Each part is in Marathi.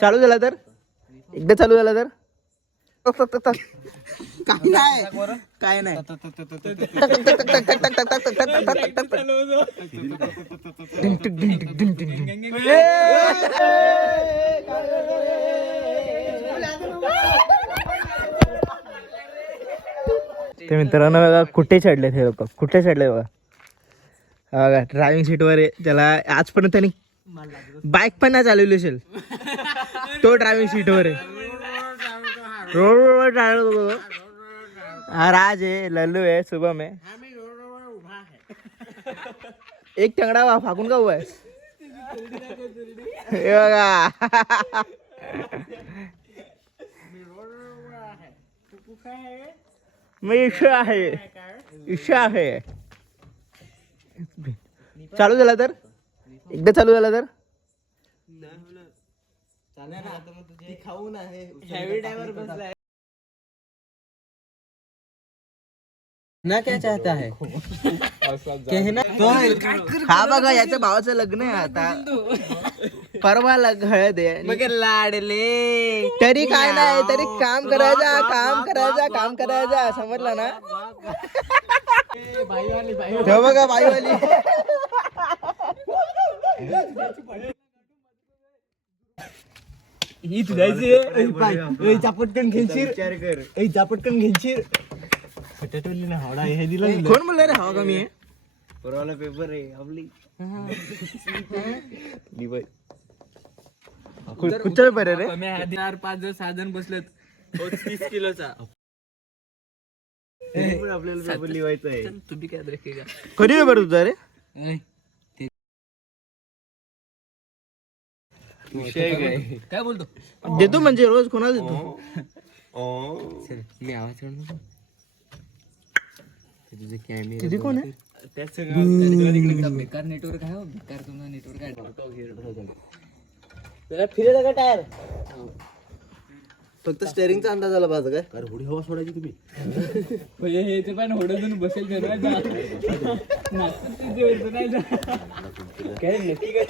चालू झाला तर एकदा चालू झाला तर काय नाही ते मित्रांनो बघा कुठे चढले हे लोक कुठे चढले बघा बघा ड्रायव्हिंग सीटवर आहे. त्याला आजपर्यंत त्यांनी बाईक पण नाही चालवली असेल तो ड्रायव्हिंग सीटवर आहे. रोड हा राज आहे लल्लू आहे शुभम आहे एक टंगडा फाकून का हुआ आहे हे बघा मी ईशा आहे चालू झाला तर एकदा चालू झाला तर खाऊन आहे हेवी ड्रायव्हर बसलाय ना क्या चाहता है कहना हा बघा याच्या भावाचं लग्न आहे आता परवा हळद आहे मग लाडले तरी काय नाही तरी काम करायचा समजलं ना बघा बाईवाली ही तुझ्याची पटकन घेशील हावडा हे दिला कोण म्हणलं रे हवा कमी आहे परवाला पेपर आहे आपली कुठचा पेपर आहे रे 4-5 जण बसलेत 30 किलोचा आपल्याला पेपर लिहायचा आहे तुम्ही काय रेखेगा कधी पेपर तुझा रे काय बोलतो देतो म्हणजे रोज कोणाला देतो मी आवाज काढतो तुझे कॅमेरे कोण आहे त्याच बेकार नेटवर्क आहे बेकार तुम्हाला नेटवर्क आहे त्याला फिरत का टायर फक्त स्टेअरिंगचा अंदाज आला पाहिजे काय अरे होडी हवा सोडायची तुम्ही हे ते पण होडून बसेल काय नक्की काय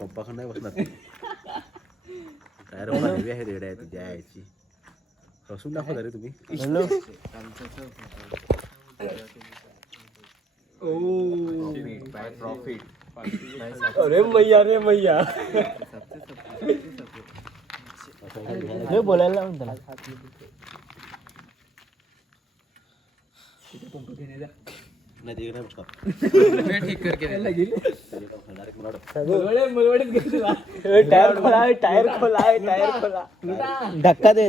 पप्पा खंड नाही बसणार टायर हेवी आहे रेड आहे तुझ्या यायची बसून दाखवा रे तुम्ही प्रॉफिट अरे मैया हे बोलायला म्हणतो ठीक करके टायर खोला धक्का दे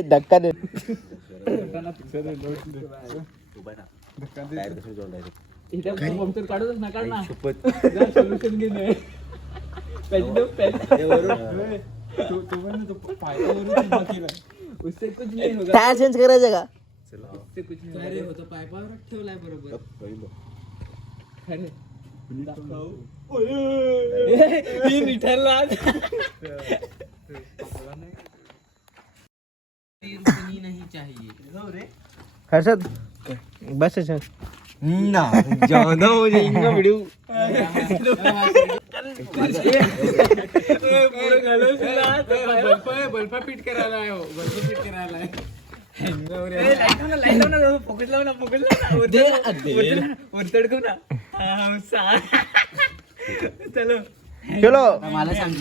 पंक्चर काढूच ना काढ ना सोल्युशन घेणे टायर चेंज करायचं का होतं पायपावर ठेवलाय बरोबर नहीं चाहिए हर्षद बस ना ज्यादा हो जाएगा वीडियो बल्ब फिट करायला आहे चलो मला सांग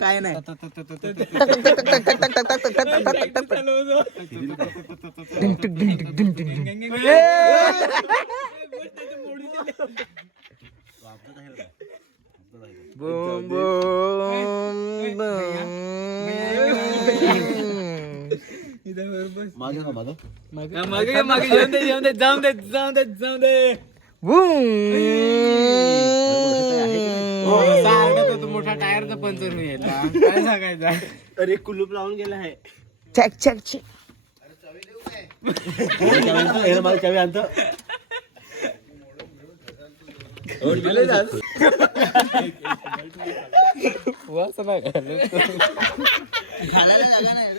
काय नाही बूम बूम मागे जाऊन दे मोठा टायरचा पंचर नाही काय सांगायचा अरे कुलूप लावून गेला आहे चेक चावी आणतो घालायला जागा नाही.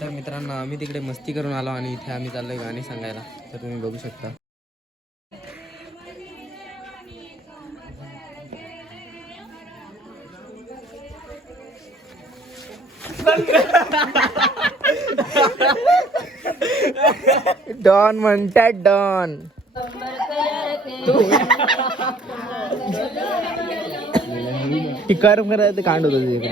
तर मित्रांनो आम्ही तिकडे मस्ती करून आलो आणि इथे आम्ही चाललोय गाणी सांगायला. तर तुम्ही बघू शकता. डॉन म्हणतात डॉन. टिकार करायचं कांड होतं तिकडे.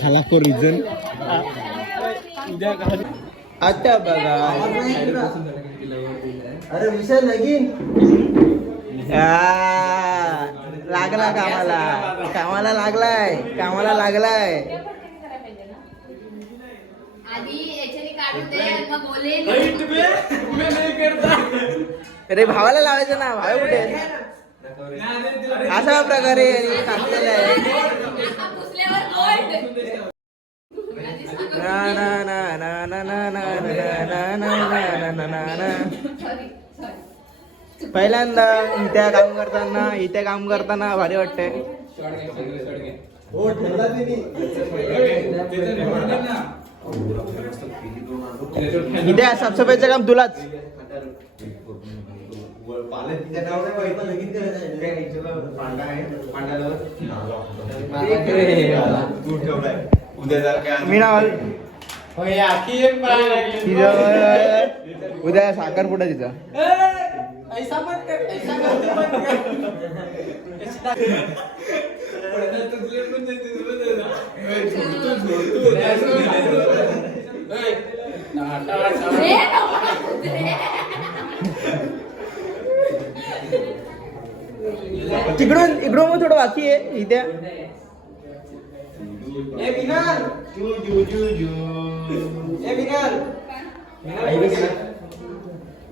झाला फॉर रिझन. आता बघा अरे विषय लगीन लागला कामाला लागलाय. अरे भावाला लावायचं ना. भाव कुठे अशा प्रकारे सांगलेलं आहे. पहिल्यांदा इथे काम करताना भारी वाटतंय. इथे साफसफाईचं काम तुलाच. उद्या साखरपुडा तिचा. इकडून मग थोडं बाकी आहे इथे.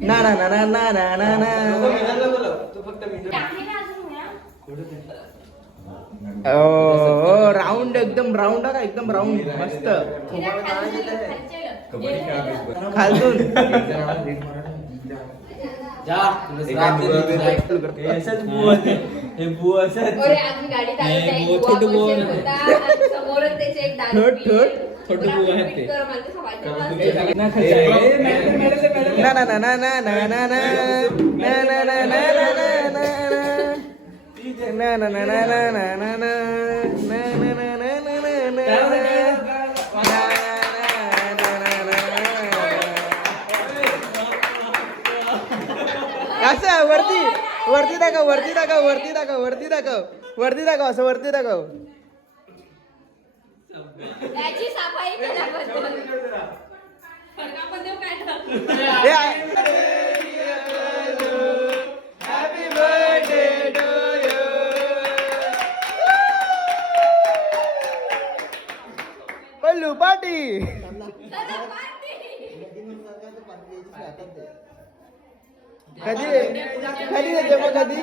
ना ना ना ना ना ना ना ना. राऊंड एकदम राऊंड का एकदम राऊंड मस्त खालतून. असं वरती दाखव असं वरती दाखव. Happy birthday to you. Pallu party. कधी देते मग कधी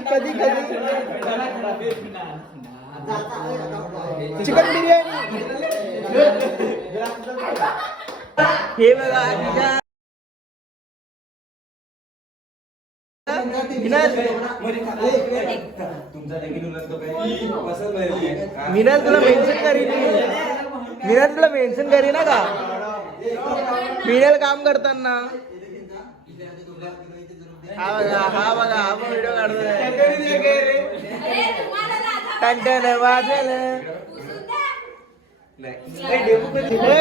चिकन बिर्याणी. हे बघा मिनल तुला मेन्शन करी ना का. मिनल काम करताना हा बघा आपण व्हिडिओ काढतोय. टंटन वाजलं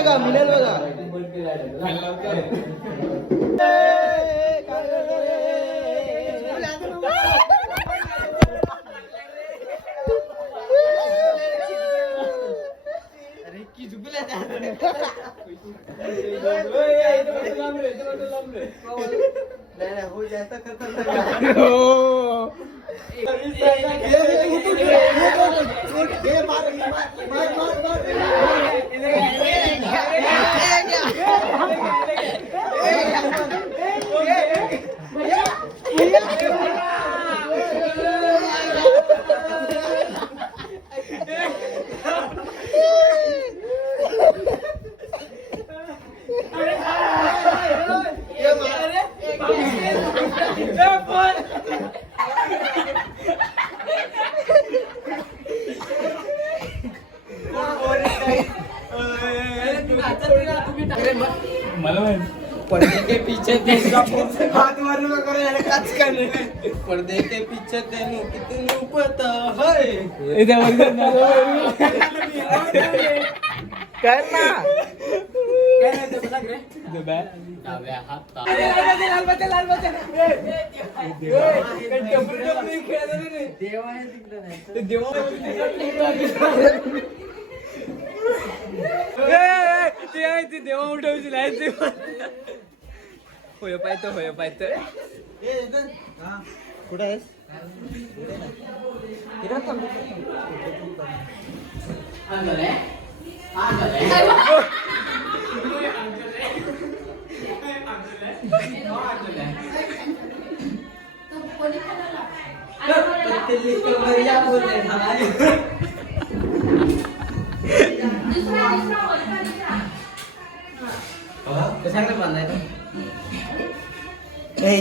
का मिनल बघा. पर्दे के पीछे हाथ मारू पर्दे के पीछे तेनू कितनी पता है करना देवा उठवची होय पाहिजे कुठं आहेस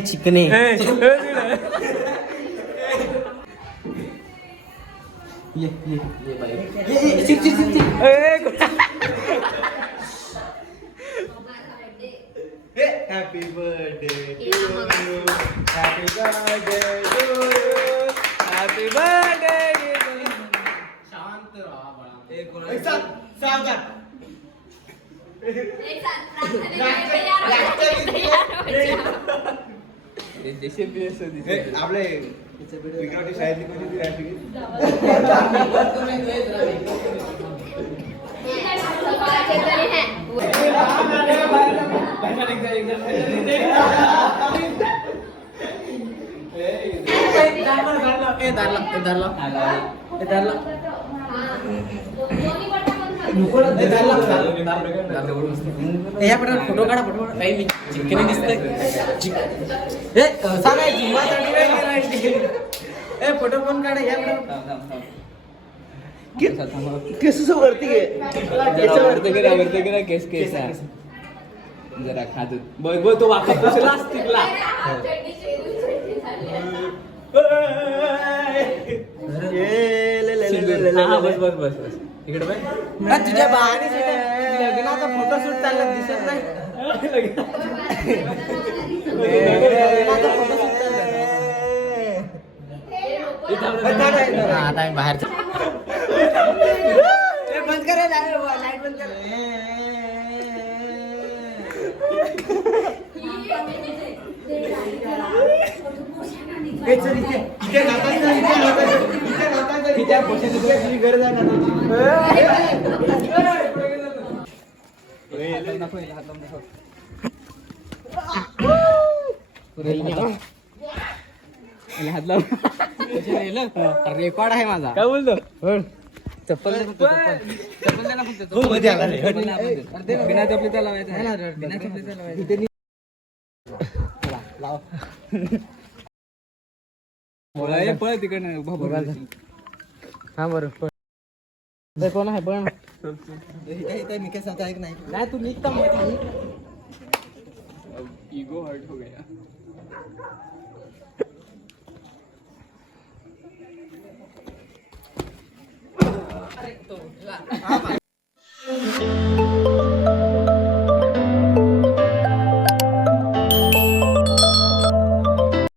चिकने Happy birthday to you. Happy birthday to you. Happy birthday to you. शांत रहा बड़ा. एक साथ सावधान. एक साथ आपले विक्रांती शाळेतली कोणती राष्ट्रीय फोटो काढा काही चिकन दिसतंय फोटो कोण काढा केस वरती वरती केस केस जरा खात बघ तो वाका पुसला असतिकला बस बस बस बस इकडे बघ तुझ्या लग्नाचा फोटोशूट चालला दिसत नाही आता बाहेर बंद करा लाईट बंद करा गरज रेकॉर्ड आहे माझा काय बोलतो चप्पल बिना चपलीचा लावायचा पळ तिकडनं हा बरोबर कोण आहे पण मी काय सांगता ऐक नाही तू निघता ईगो हर्ट हो गया